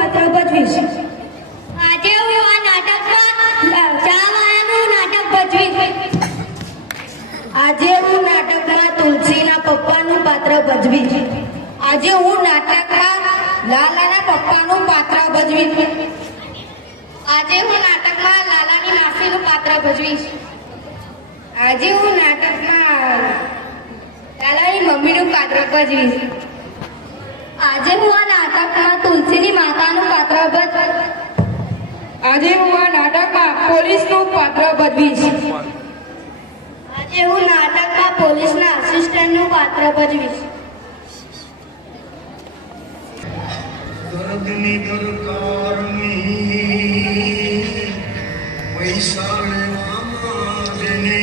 પાત્ર ભજવીશ. આજે હું આ નાટકમાં ચાવાળાનું નાટક ભજવીશ. આજે હું નાટકમાં તુલસીના પપ્પાનું પાત્ર ભજવીશ. આજે હું નાટકમાં લાલાના પપ્પાનું પાત્ર ભજવીશ. આજે હું નાટકમાં લાલાની માસીનું પાત્ર ભજવીશ. આજે હું નાટકમાં લાલાની મમ્મીનું પાત્ર ભજવીશ. આજે હું આ નાટકમાં તુલસીની માતાનું પાત્ર ભજવીશ. આજે હું આ નાટકમાં પોલીસનું પાત્ર ભજવીશ. આજે હું નાટકમાં પોલીસના આસિસ્ટન્ટનું પાત્ર ભજવીશ. દર્દની દરકારની પૈસા લેવામાં જેને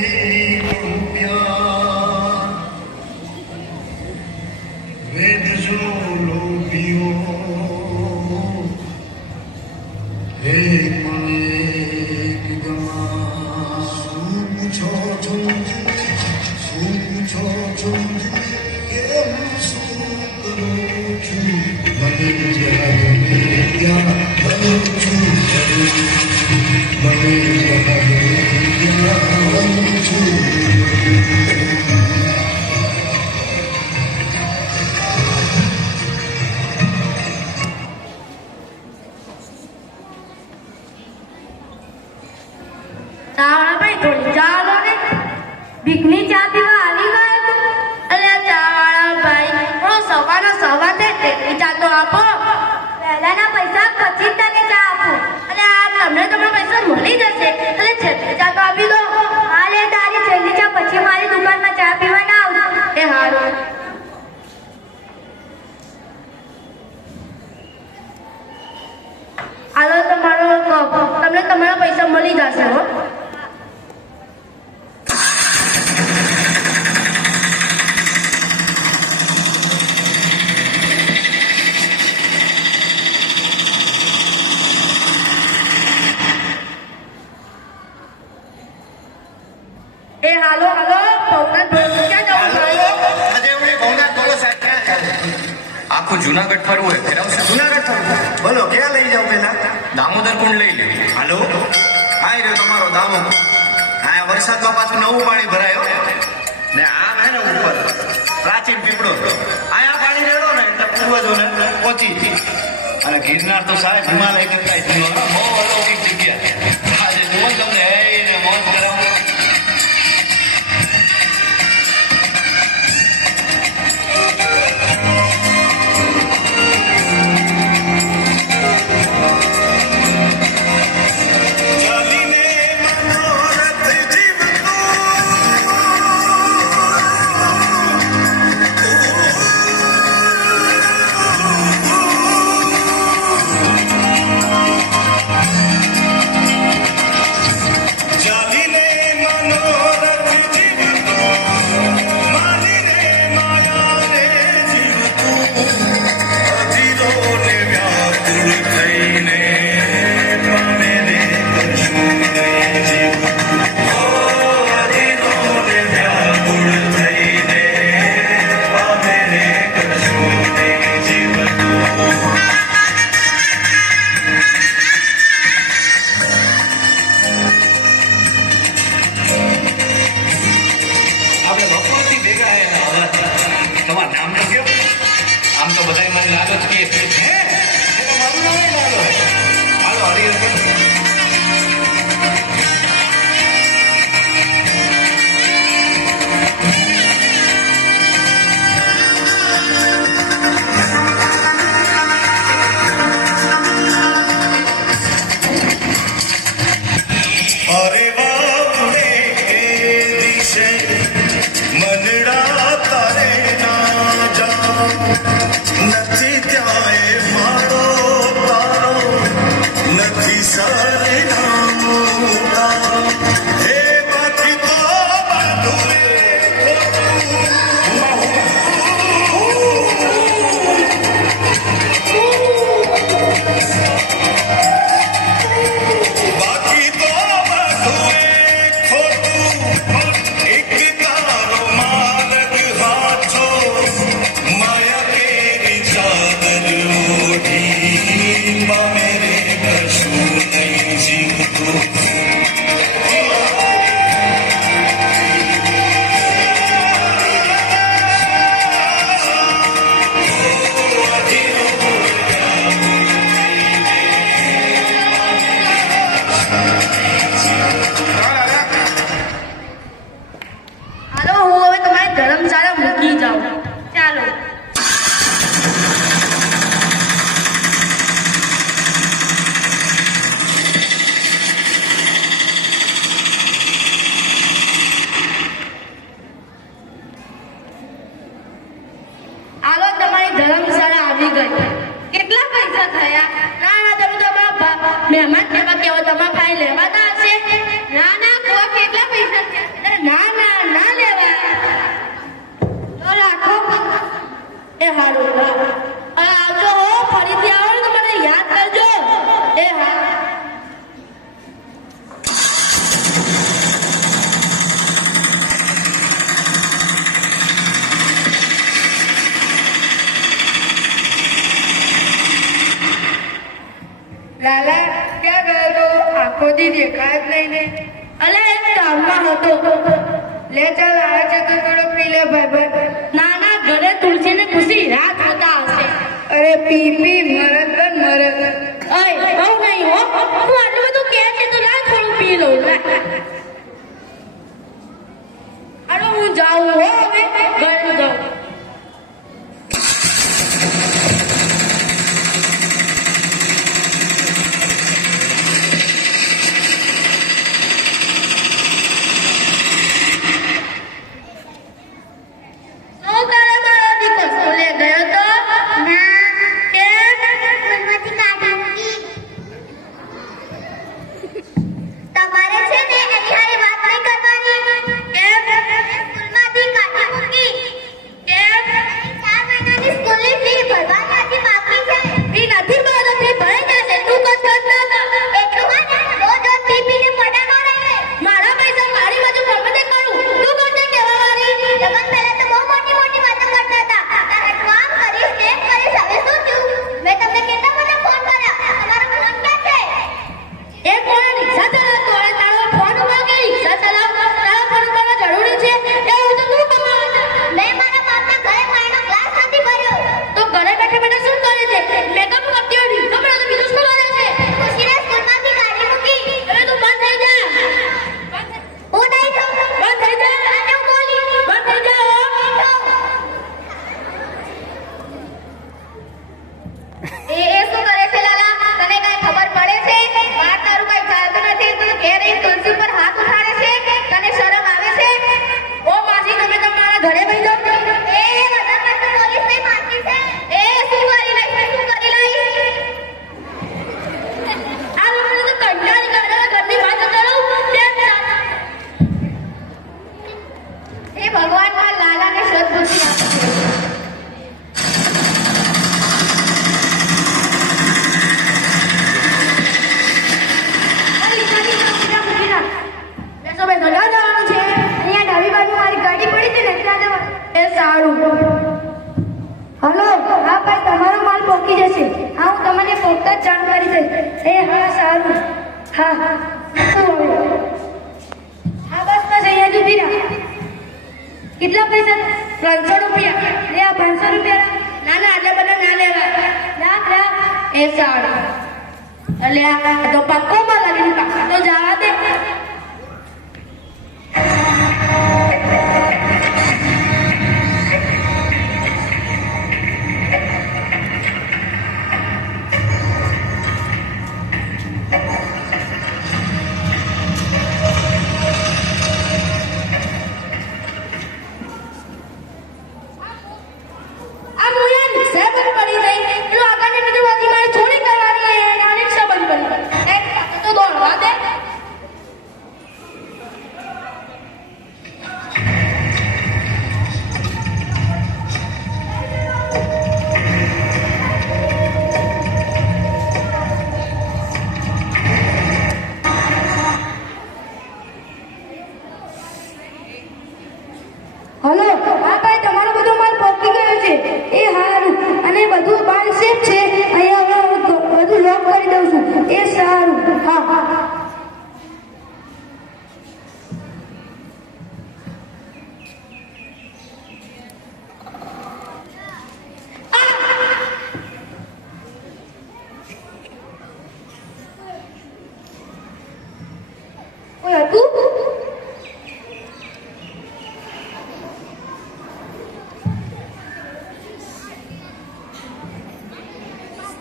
રૂપિયા વેદ જો લોભીઓ હે મને ગમા શું પૂછો છો કે હું શું કરું છું મને ત્યાં કરું છું મને ત્યાં કરું છું. ચાવાળાભાઈ થોડી ચા લો ને. ભીખની ચા પીવા આવી ગયો તું? અલ્યા ચાવાળાભાઈ, હું સવારના સવા તેટલી ચા તો આપો. પહેલાના પૈસા પછી જ તને ચા આપું. અને આ તમને તમારા પૈસા મળી જશે. એટલે છેલ્લી ચા તો આપી દો. હાલે તારી છેલ્લી ચા પછી મારી દુકાનમાં ચા પીવા ના આવજો. એ હારું. હાલો તમારો કપ. તમને તમારા પૈસા મળી જશે હો. એ હાલો હાલો ભવનાથ ક્યાં જવું? આજે હું ભવનાથ બોલો સાહેબ ક્યાં છે? આખું જુનાગઢ ફરવું હોય ફેરવશે. જુનાગઢ ફરવું? બોલો ક્યાં લઈ જાવ પેલા? દામોદર કુંડ લઈ લે. હાલો આ રહ્યો તમારો દામો. આ વરસાદમાં પાછું નવું પાણી ભરાયો ને આમ હે ને ઉપર પ્રાચીન પીપળો આયા પાણી રેડો ને એટલે પૂર્વજોને પહોંચી અને ગિરનાર તો સાહેબ હિમાલય કરતા બહુ અલૌકિક જગ્યા. આજે જુઓ તમને એને મોજ કરાવો. હાલો હું હવે તમારી ધર્મશાળા મૂકી જાઉં. ચાલો. હાલો તમારી ધર્મશાળા આવી ગઈ. કેટલા પૈસા થયા? ના ના તમે તમારા મહેમાન કેવા કેવો તમારા ભાઈ લેવાતા હશે. ના ના કો કેટલા પૈસા થયા? અરે ના ના ના લેવાય. તો રાખો. એ હારું હા. હવે આવજો હો, ફરીથી આવો ને તો મને યાદ કરજો. એ હા. લાલા ક્યાં ગયો તો? આખો દી દેખાય જ નહીં ને. અલે એક કામમાં હતો. લે ચાલ આવે છે તો થોડો પી લે ભાઈ. ના ના ઘરે તુલસીને ખુશી રાત હોતા હશે. અરે પી પી મરદ બન મરદ. અય બહુ નહીં હો, તું આટલું બધું કહે છે તો ના થોડું પી લઉં. અરે હું જાઉં હો, હવે ઘરે જાઉં. શું કરે મારો દીકરો? સ્કૂલે ગયો તો? કેમ? તમારે છે ને એની હારી વાત નહીં કરવાની. કેમ? સ્કૂલમાંથી કાઢી મૂકી. કેમ? 4 મહિનાની સ્કૂલની ફી ભરવાની હતી, બાકી છે. ફી નથી ભરતો, ફી ભરાઈ જશે. તું કશ કરતો હતો? એટલું મને રોજ રોજ ફી પીને પડ્યા ન રહે. મારા પૈસા મારી બાજુ ગમે તે કરું. તું કોણ છે કહેવા વાળી? લગન પહેલા તો બહુ મોટી મોટી વાતો કરતા હતા. તારે તું આમ કરીશ, તેમ કરીશ. હવે શું થયું? મેં તમને કેટલા બધા ફોન કર્યા. તમારો ફોન ક્યાં છે? એ કોણે રિક્ષા ચલાવતો હોય? તારો ફોન ઉપર કે રિક્ષા ચલાવ? તારો ફોન ઉપાડવા જરૂરી છે? એવું તો તું કમાવા છે. મેં મારા બાપના ઘરે પાણીનો ગ્લાસ નથી ભર્યો. તો ઘરે બેઠા બેઠા શું કરે છે? મેકઅપ કરતી હોય, રિક્ષા પર બીજું શું કરે છે? ખુશીને સ્કૂલમાંથી કાઢી મૂકી. હવે તું બંધ થઈ જા. હું નહીં જાઉં. બંધ થઈ જા. અને હું બોલી. બંધ થઈ જા હો. એ શું કરે છે લાલા? તને કઈ ખબર પડે છે? બહાર તારું કઈ ચાલતું નથી. તું ઘેર રહી તુલસી પર હાથ ઉઠાડે છે. તને શરમ આવે છે? ઓ માસી, તમે તમારા ઘરે બેસી જાઓ. એ બધા કરતું પોલીસ નહીં મારતી છે. એ શું કરી લઈશ? શું કરી લઈશ? આ લોકોને તો કંટાળી કાઢે. ઘરની વાત જતો રહું. તેમ ચાલે. હે ભગવાન, મારા લાલાને સદબુદ્ધિ આપો. બેસો બેસો, ક્યાં જવાનું છે? અહીંયા ડાબી બાજુ મારી ગાડી પડી છે ને ત્યાં જવાનું. એ સારું. હલો, હા ભાઈ, તમારો માલ પહોંચી જશે. હા, હું તમને પોતા જ જાણ કરી દઈશ. એ હા, સારું. હા હા, શું હવે? હા બસ બસ, અહીંયા જ ઊભી રાખ. કેટલા પૈસા? 300 રૂપિયા. લે આ 500 રૂપિયા. ના ના, આટલા બધા ના લેવાય. રાખ રાખ. એ સારું. અલ્યા આ તો પક્કો માં લાગીને પાકા તો જવા દે. આ મુયા રિક્ષા બંધ પડી ગઈ. પેલું આગળની બીજું મારે ચોરી કરવાની. એ રિક્ષા બંધ પડી ગઈ. એ પાછો તો દોડવા દે. કોઈ હતું?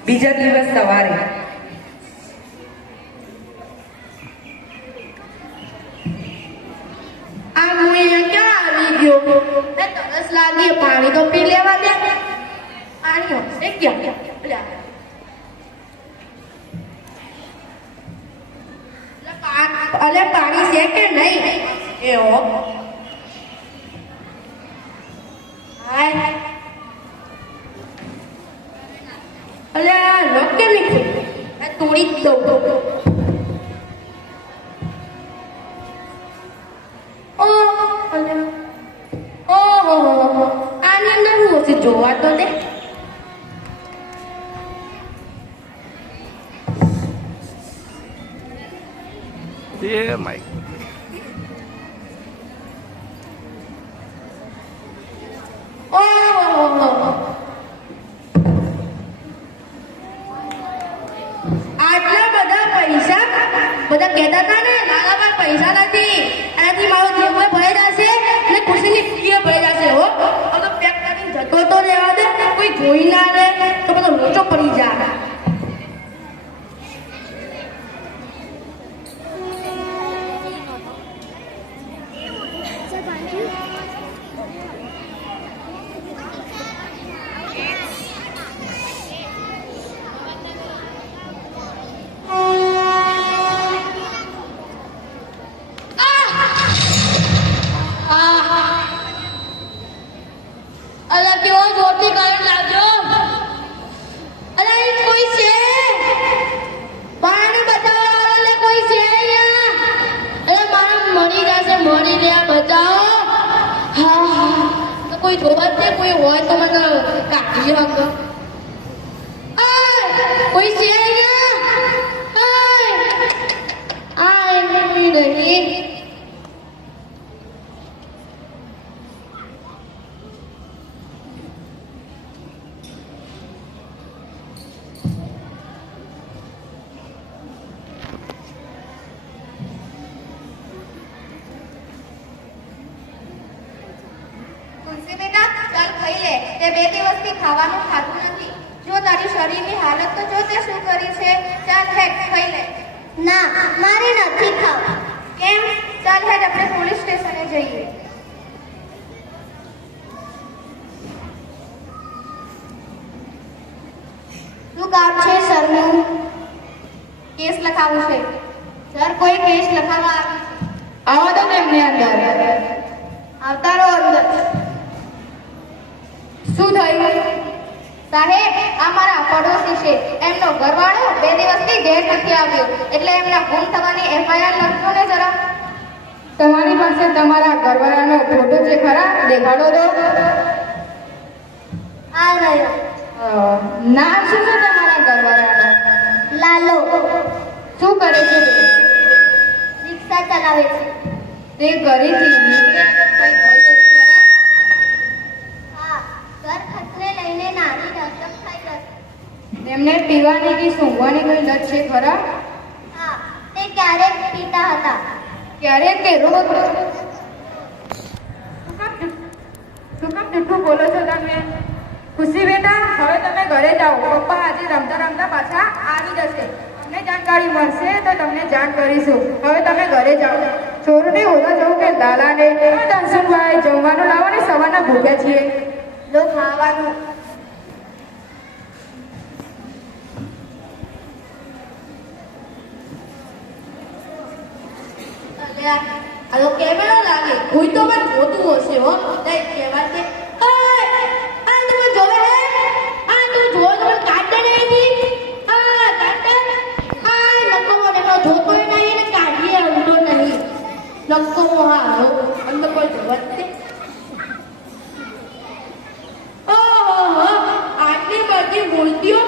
બીજા દિવસ સવારે આ હું અહીંયા ક્યાં આવી ગયો? તરસ લાગી, પાણી તો પી લેવા દે. પાણી હશે ક્યાં? અલે પાણી છે કે નહીં? એવો હાય અલે લોક કેમ નહીં ખુલ્લું? તોડી જ દઉં. આની અંદર શું હશે જોવા તો દે. Yeah, Mike. આટલા બધા પૈસા બધા કહેતા હતા ને મારા પાસે પૈસા નથી, એનાથી મારો જીવ ભરાઈ જશે અને ખુશીની ફીએ ભરાઈ જશે. હો હવે પેક કરીને જતો તો રહેવા દે, કોઈ જોઈ ના લે તો બધો લોચો પડી જાય. અલા કેવો જોરથી કરંટ લાગ્યો. અલા અહીં કોઈ છે? પાણી બચાવો. અલા કોઈ છે અહીંયા? અલા મારા મરી જશે, મરી ગયા, બચાવો. હા તો કોઈ જોવા જ નહીં, કોઈ હોય તો મને કાઢી શકો. કોઈ છે અહીંયા? નહીં. તુલસી બેટા ચાલ ખાઈ લે. તે 2 દિવસથી ખાવાનું ખાધું નથી. જો તારી શરીરની હાલત તો જો તે શું કરી છે. ચાલ હેડ ખાઈ લે. ના મારે નથી ખાવું. કેમ? ચાલ હેડ આપણે પોલીસ સ્ટેશને જઈએ. શું કામ છે સરનું? કેસ લખાવું છે. સર કોઈ કેસ લખાવવા આવી છે. આવો તો તેમને અંદર. આવતા રહો અંદર. શું થયું? સાહેબ આ મારા પડોશી છે. એમનો ઘરવાળો 2 દિવસથી ઘેર નથી આવ્યો, એટલે એમના ગુમ થવાની એફઆઈઆર લખજો ને જરા. તમારી પાસે તમારા ઘરવાળાનો ફોટો છે ખરા? દેખાડો તો. આ રહ્યો. નામ શું છે તમારા ઘરવાળાનું? લાલો. શું કરે છે તે? રિક્ષા ચલાવે છે. તે ઘરેથી નીકળ્યા તો કંઈ થયું હતું ખરા? હા ઘર ખર્ચને લઈને નાની રકમ થઈ ગઈ. તેમને પીવાની કે સૂંઘવાની કોઈ લત છે ખરા? હા તે ક્યારેક પીતા હતા. ક્યારેક કે રોજ? શું કામ જૂઠું બોલો છો તમે? ખુશી બેટા હવે તમે ઘરે જાઓ. પપ્પા આજે રમતા રમતા પાછા આવી જશે. અમને જાણકારી મળશે તો તમને જાણ કરીશું. હવે તમે ઘરે જાઓ. ચોરને હોદા જવું કે લાલાને ધનસુનભાઈ જમવાનું લાવો ને, સવારના ભૂખ્યા છીએ. લો ખાવાનું. આ તો કેમેરો લાગે. કોઈ તો પણ જોતું હશે. હો કહેવાય છે તમે જોવે હે? તું જોવે તો મને કાઢે નહીં. નકમો ને જોતો નહીં ને કાઢીએ ઊંડો નહીં. નકમો હા અંદર કોઈ જોવા જ નહીં. ઓહો આટલી બધી મૂર્તિઓ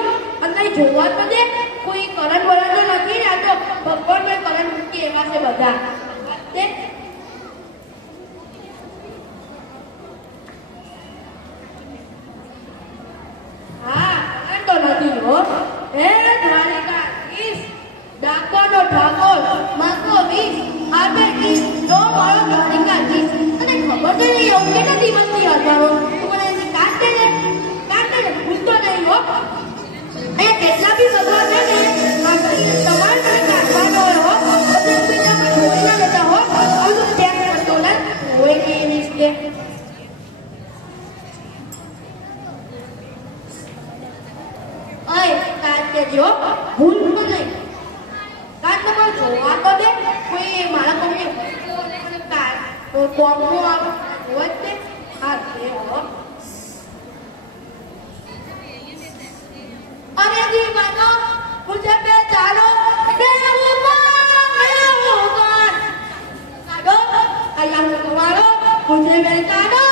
અંદર જોવા તો દે. કોઈ કરંટ વરણ તો નથી ને. આ તો ભગવાનને કરંટ મૂકી એવા છે બધા. હા તો નથી હો. હે દ્વારિકાધીશ ડાકોરનો ઠાકોર માકો 20 આ વાંચવાનો તું મને એની કાઢ દે ને ભૂલતો નહીં હો અહીંયા કેટલા બી ભગવાન છે ને તમારે મને કાઢવાનો હોય હો પછી બીજા કોઈ જોઈ ના લેતા હો આવું ત્યાં કરતો ને હોય કે એની કે ઓય કાઢ દેજો ભૂલ પણ નહીં કાઢ તો કોઈ જોવા તો દે કોઈ મારા કોઈને કાઢ તો કોમનો આવે હોય તે હા તે હો અરે દીવાનો મુझे पे ચાલો કાઢો અહીંયા તમારો મુझे पे ચાલો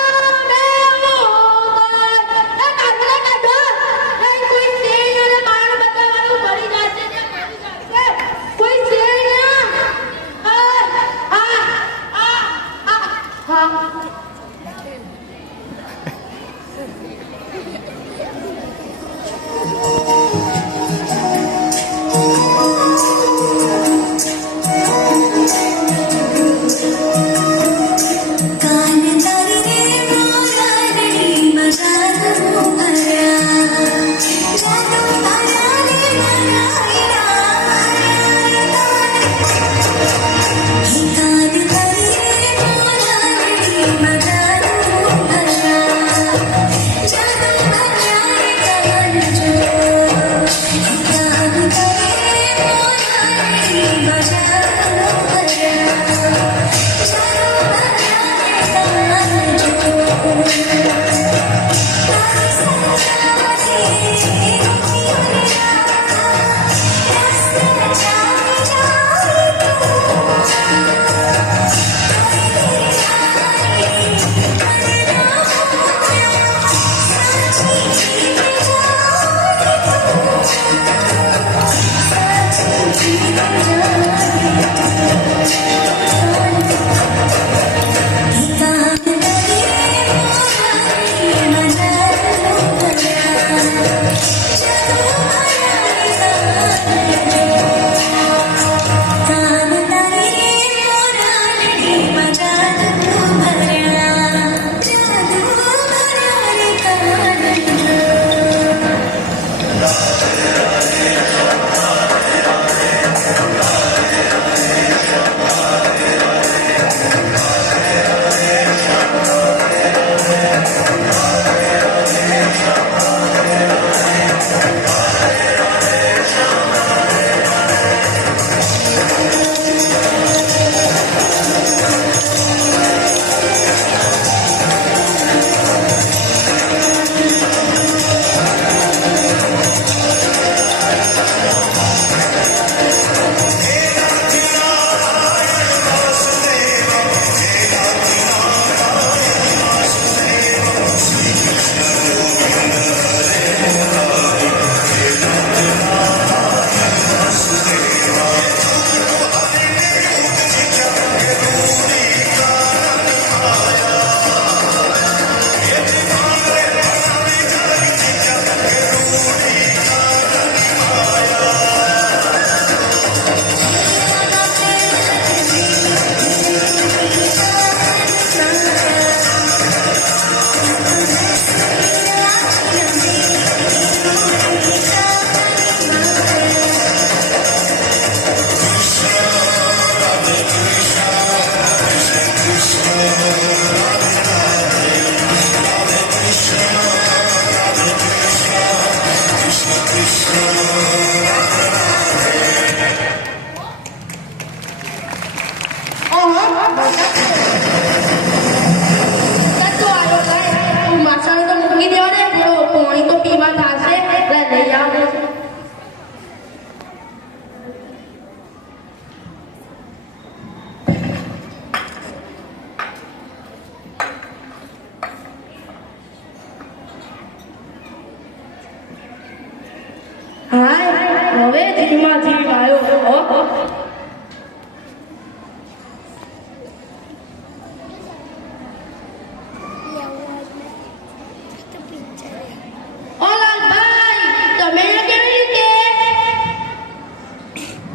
હવે ધીમા ધીમા આવ્યો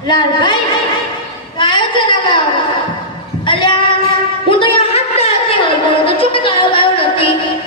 લાલભાઈ કાયો છે દાદા અલ્યા હું તો અહીંયા હાથ નથી હોય તો ચૂપ કાયો નથી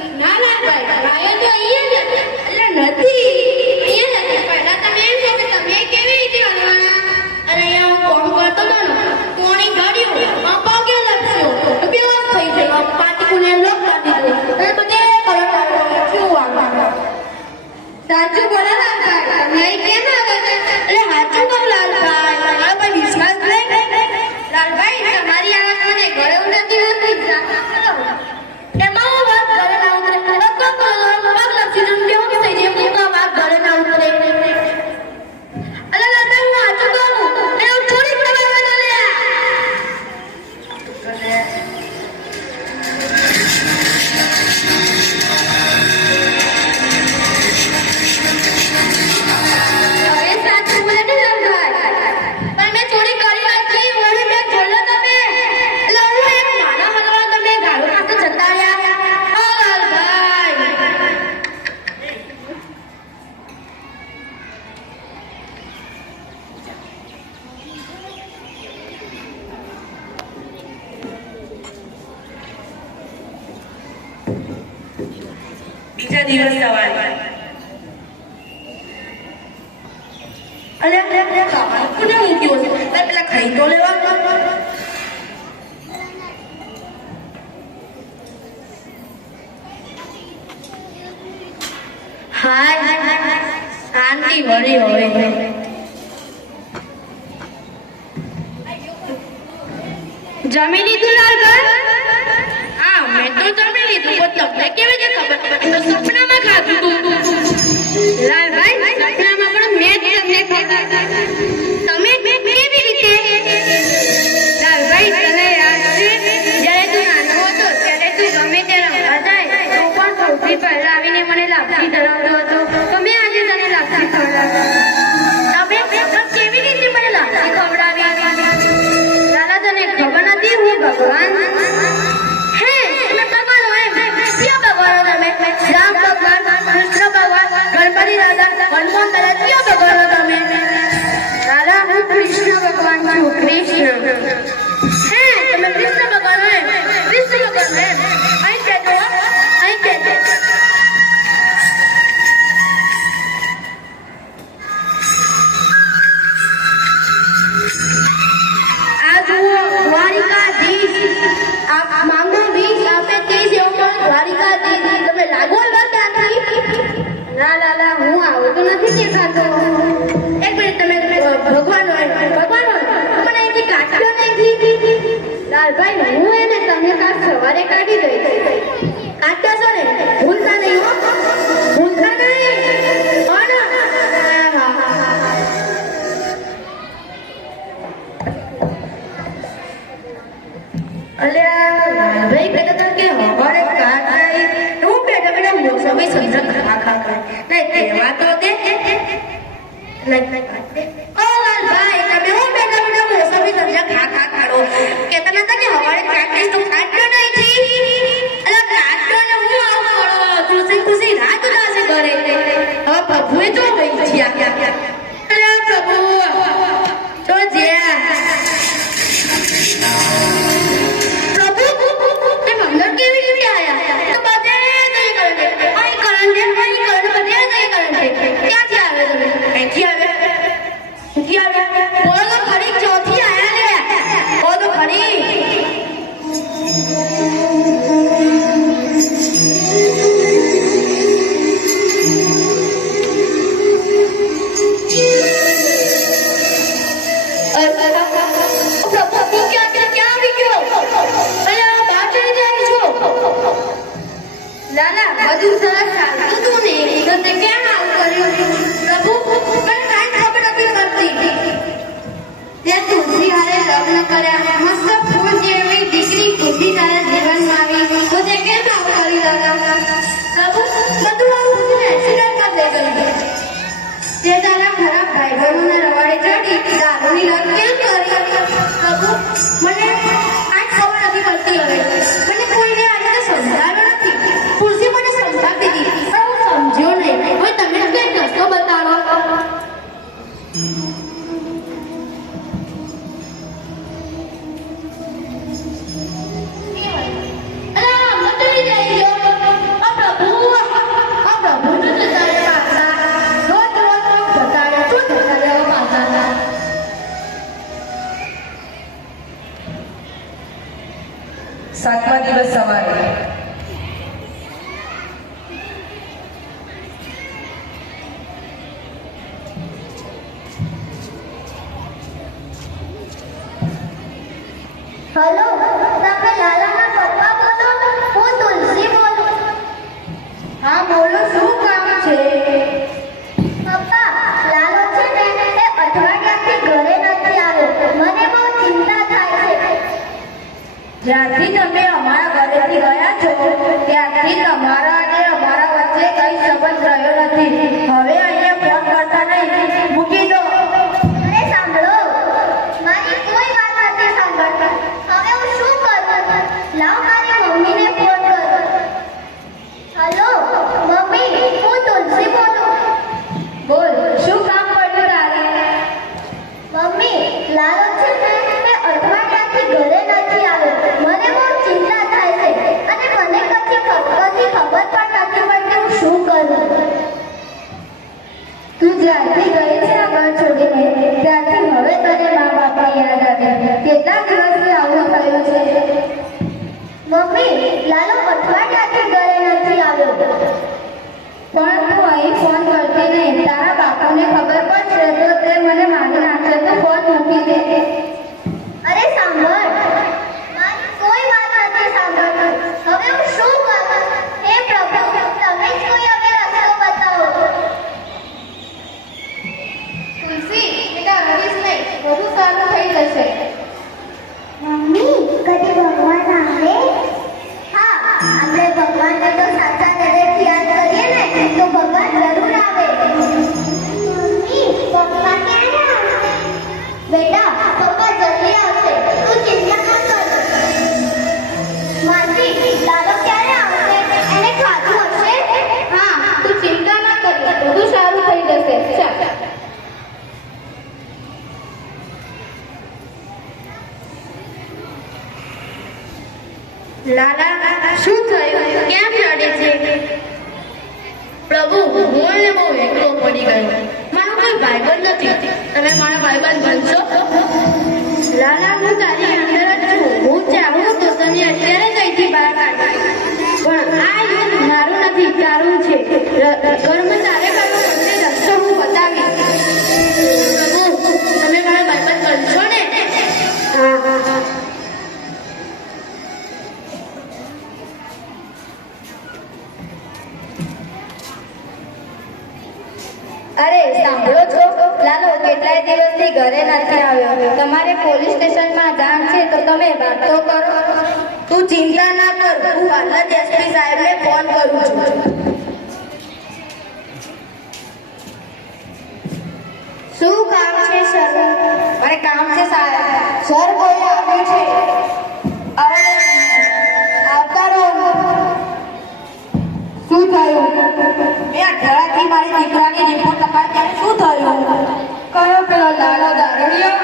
દિવસ સવારે અરે ખાવાનું કોને મૂક્યું હશે પેલા ખાઈ તો લેવા હાય શાંતિ વળી હવે જમી લીધું લાલભાઈ? હા મેં તો જમી લીધું પણ તમને કેવી રીતે ખબર મેં તો સપનામાં ખાધું હતું લાલભાઈ સપનામાં પણ મેં જ તમને ખાધા. તમે કેવી રીતે? લાલભાઈ તને યાદ છે જ્યારે તું નાનો હતો ત્યારે તું ગમે તે રમવા જાય તો પણ સૌથી પહેલા આવીને મને લાપસી ધરાવતો હતો. તમે આજે તને લાપસી ખવડાવી. તમે કેવી રીતે મને લાપસી ખવડાવી? લાલા તને ખબર નથી હું ભગવાન હે તમે ભગવાન હોય ક્યાં ભગવાન તમે? રામ ભગવાન, કૃષ્ણ ભગવાન, ગણપતિ દાદા, હનુમાન દાદા ક્યાં ભગવાન તમે? દાદા હું કૃષ્ણ ભગવાન છું. કૃષ્ણ હે તમે કૃષ્ણ ભગવાન હોય? કૃષ્ણ ભગવાન હોય અહીં કહેતો અહીં કહેતો. આ જુઓ દ્વારિકાધીશ આપ માંગો 20 આપે 30 એવું પણ દ્વારિકાધીશ તમે લાગો ત્યાંથી. ના લાલા હું આવું તો નથી દેખાતો. એક મિનિટ તમે ભગવાન હોય મને અહીંથી કાઢ્યો નથી. લાલભાઈ હું એને તમને કાલ સવારે કાઢી દઈશ. કાઢ્યો છો ને ભૂલતા નહીં હો ભૂલતા નહીં હો ને? અલ્યા લાલભાઈ કહેતા હતા કે હવારે કાઢ આવી હું બેઠા મોસમી સમજણ ખા કરે નહીં કહેવા તો દે. ઓ લાલભાઈ તમે હું બેઠા મોસમી સમજણ ખા કરો કહેતા નતા કે હવારે કાઢીશ તો કાઢ્યો નહીં અલ્યા કાઢ્યો ને હું આવું કરો તુલસી ખુશી રાત ઉદાસે કરે હવે પ્રભુએ તો ગઈ છે અલ્યા પ્રભુ તો જ્યાં અંદર કેવી રીતે આયા? તો બધે નહીં કરંટ અહીં કરંટ બધે નહીં કરંટ ક્યાંથી આવે તમે? અહીંથી આવ્યા બોલો તો ખરી ચોથી આયા ને બોલો તો ખરી. પ્રભુ ક્યાં આવી ગયો? અલ્યા બહાર ચડી જાય છો. લાલા બધું સરસ ચાલતું હતું ને તો તે કેમ આવું કર્યું? પ્રભુ મને કાંઈ ખબર નથી પડતી. તે તુલસી હારે લગ્ન કર્યા મસ્ત ફૂલ જેવી દીકરી ખુશી તારા જીવનમાં આવી તો તે કેમ આવું કરી લાલા? પ્રભુ બધું આવું એક્સિડન્ટમાં થઈ ગયું. તે તારા ખરાબ ભાઈબંધોના રવાડે ચડી દારૂની લત કેમ કરી? પ્રભુ મને કાંઈ ખબર નથી પડતી. હવે મને કોઈને આ રીતે સમજાવ્યો નથી. તુલસી મને સમજાવતી હતી પણ હું સમજ્યો નહીં. હવે તમે કંઈક રસ્તો બતાવો. અલા મતરી જઈ ગયો. આ પ્રભુ તો જતા રહે પાછા. રોજ જતા રહે શું જતા રહે પાછા? સાતમા દિવસ સવારે હેલો તમે લાલાના પપ્પા બોલો? હું તુલસી બોલું. હા બોલો શું કામ છે? પપ્પા લાલો છે ને એ અઠવાડિયાથી ઘરે નથી આવ્યો. મને બહુ ચિંતા થાય છે. જ્યારથી તમે અમારા ઘરેથી ગયા છો ત્યારથી તમારા અને અમારા વચ્ચે કઈ સંબંધ રહ્યો નથી. હવે અહીંયા ફોન કરતા નહીં મૂકી દો. અરે સાંભળો મારી કોઈ વાત નથી સાંભળતા. હવે હું શું કરું? લાવ મારી મમ્મીને ફોન કરું. હેલો મમ્મી હું તુલસી બોલું. બોલ શું કામ પડ્યું તારે? મમ્મી લાલો છે ને એ અઠવાડિયાથી ઘરે નથી આવ્યો. મને બહુ ચિંતા થાય છે અને મને કશી ખબર પણ નથી પડતી હું શું જ્યારથી ગઈ છે આ ઘર છોડીને ત્યારથી હવે તને મા બાપની યાદ આવે. કેટલા દિવસથી આવું થયું છે? મમ્મી, લાલો અઠવાડિયાથી ઘરે નથી આવ્યો. પણ તું અહીં ફોન કરતી નહીં. તારા બાપુને ખબર પડશે તો તે મને મારી નાખશે. તો ફોન મૂકી દે. અરે સાંભળ, મારી કોઈ વાત નથી સાંભળતું. હવે હું શું કરું? હે પ્રભુ, તમે જ કોઈ હવે રસ્તો બતાવો. તુલસી, બેટા રડીશ નહીં, બધું સારું થઈ જશે. મમ્મી, કદી ભગવાન આવે? હા, આપણે ભગવાનને તો સાચા હૃદયથી યાદ કરીએ ને તો ભગવાન જરૂર આવે. મમ્મી, પપ્પા ક્યારે આવશે? બેટા, પપ્પા જલ્દી આવશે. તું ચિંતા ન કર. માસી, લાલો ક્યારે આવશે? એને ખાધું હશે? હા, તું ચિંતા ના કર, બધું સારું થઈ જશે. ચાલ. લાલા, શું થયું? કેમ રડે છે? પ્રભુ, હું એને બહુ એકલો પડી ગયો. મારો કોઈ ભાઈબંધ નથી. તમે મારા ભાઈબંધ બનશો? લાલા, હું તારી અંદર જ છું. હું ચાહું તો તને અત્યારે જ અહીંથી બહાર કાઢીશ. પણ આ યુદ્ધ મારું નથી, તારું છે. કર્મ તારે કરવું પડશે. રસ્તો હું બતાવીશ. પ્રભુ, તમે મારા ભાઈબંધ બનશો ને? હા. અરે સાંભળો છો? લાલો કેટલાય દિવસથી ઘરે નથી આવ્યો. તમારે પોલીસ સ્ટેશનમાં જાણ છે તો તમે વાત તો કરો. તું ચિંતા ના કર, હું હાલ જ એસપી સાહેબને ફોન કરું છું. શું કામ છે સર? મારે કામ છે સાહેબ. સર કોઈ આવે છે. આવતા રહો. શું થયું? મેં અઠવાડિયાથી મારી દીકરાની રિપોર્ટ તપાસ ત્યારે શું થયું? કયો પેલો લાલો દારૂડિયો?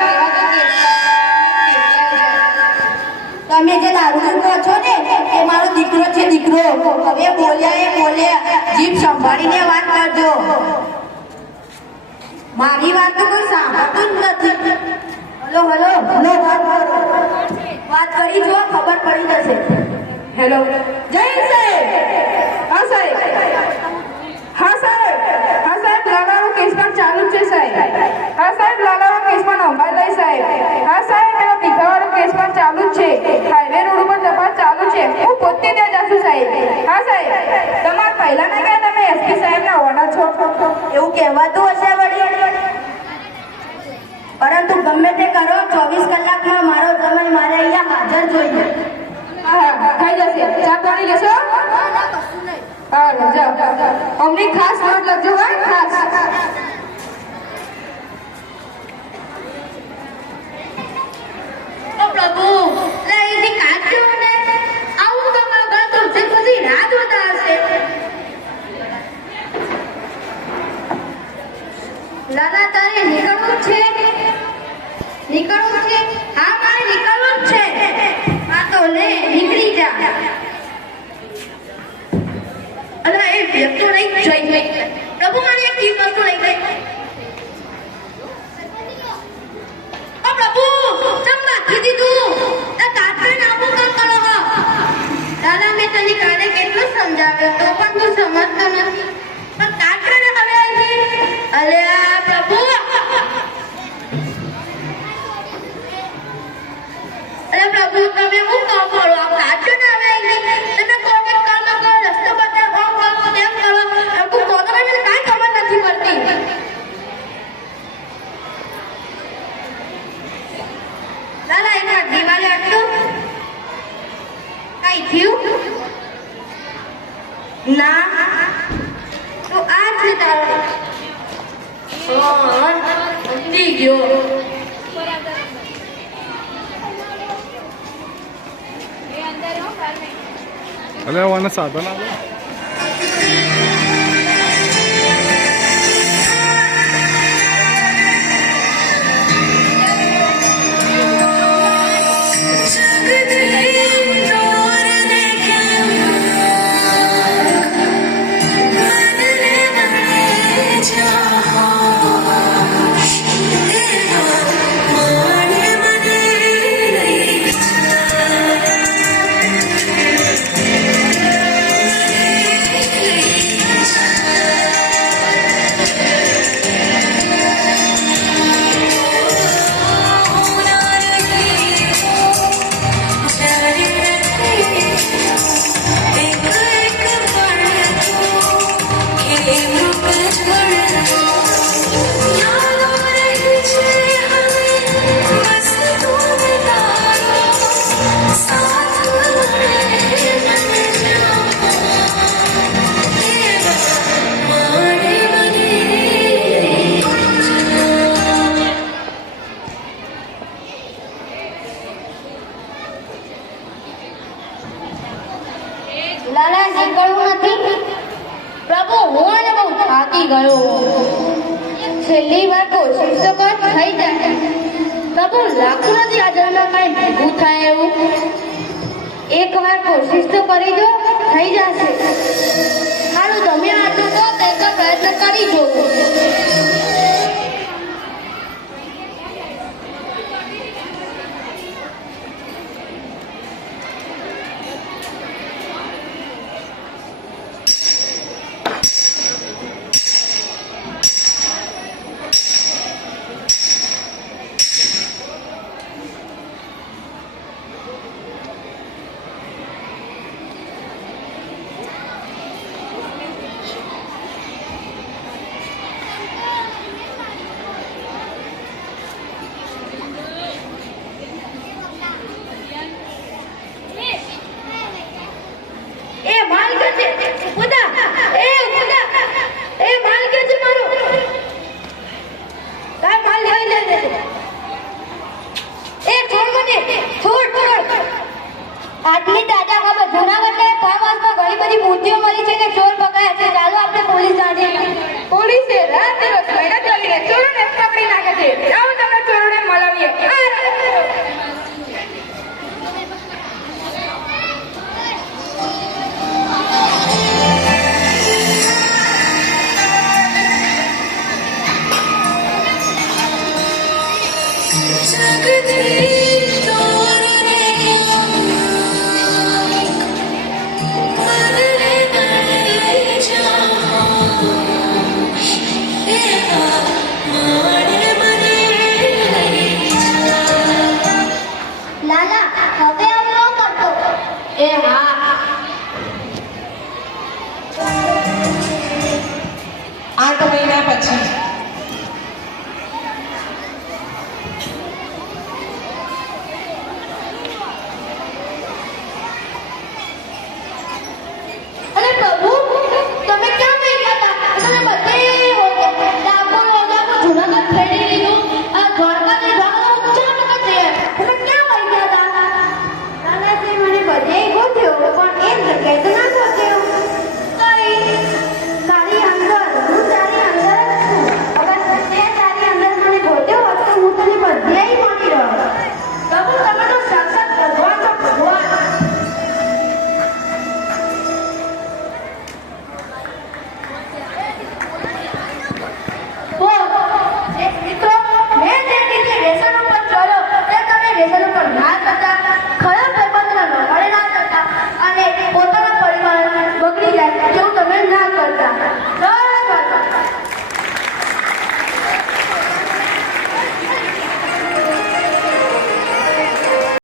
તમે જે દારૂ કહો છો ને એ મારો દીકરો છે, દીકરો. હવે બોલ્યા એ બોલ્યા, જીભ સંભાળીને વાત કરજો. મારી વાત તો કોઈ સાંભળતું જ નથી. હલો હલો હલો, વાત કરી જો, ખબર પડી જશે. હેલો, જય સાહેબ. હા સાહેબ, હા સાહેબ, હા સાહેબ, લાલાનો કેસ પણ ચાલુ જ છે સાહેબ. હા સાહેબ, લાલાનો કેસ પણ નોંધાઈ સાહેબ. હા સાહેબ, એનો દીકરાવાળો કેસ પણ ચાલુ જ છે. હાઈવે રોડ ઉપર તપાસ ચાલુ છે. હું પોતે ત્યાં જશું સાહેબ. હા સાહેબ, તમારે પહેલા ના કહે તમે એસપી સાહેબના ઓર્ડર છો. એવું કહેવાતું હશે વળી, પરંતુ ગમે તે કરો, 24 કલાકમાં મારો સમય મારે અહીંયા હાજર જોઈએ. હા હા, થઈ જશે. ચા પાણી લેશો? હા જાઓ. અમને ખાસ નોટ લખજો હા, ખાસ. ઓ પ્રભુ, લે અહીંથી કાઢજો ને. આવું તમારો ઘર તો છે બધી રાત હોતા હશે. લાલા, તારે નીકળવું છે? નીકળવું છે? હા, મારે નીકળવું જ છે. હા તો લે, નીકળી જા. અરે એ વ્યક્તિ નહીં જઈ. પ્રભુ, મારી એક ચીજ વસ્તુ લઈ ગઈ. ઓ પ્રભુ, ચમ નાખી દીધું? આ કાતરને આવું કેમ કરો છો? દાદા, મેં તને કાલે કેટલું સમજાવ્યો તો પણ તું સમજતો નથી. પણ કાતરને હવે અહીંથી. અલ્યા પ્રભુ, અરે પ્રભુ, તમે હું કામ કરો? આ કાતરને હવે અહીંથી. તમે કોઈ કર્મ કરો, રસ્તો બતાવો, આમ કરો, તેમ કરો. હું કહો તો મને કાંઈ ખબર નથી પડતી. દાદા, એના દિવાલે આટલું કઈ થયું? ના, તો આ છે તારો. સમજી ગયો. અલે આને સાધન આવે. जहाँ થાકી ગયો. છેલ્લી વાર કોશિશ તો કર, થઈ જાય. તબુ લાગતું નથી આ જન્મમાં કઈ ભેગું થાય એવું. એક વાર કોશિશ તો કરી દો, થઈ જશે. સારું, તમે આટલું કહો તો એક પ્રયત્ન કરી જોવો. એ માલ કે છે ઉદા, એ ઉદા, એ માલ કે છે મારો. કાય માલ લઈ લે દે. એ છોડ મને, છોડ. આટલી તાજા ખબર જુનાગઢ ફાર્મ હાઉસમાં ઘણી બધી મૂર્તિઓ મળી છે કે ચોર પકડાયા છે. ચાલો આપણે પોલીસ જાણીએ. પોલીસે રાત દિવસ મહેનત કરીને ચોરોને પકડી નાખે છે. આવો તમે ચોરોને મળાવીએ. જગદીશ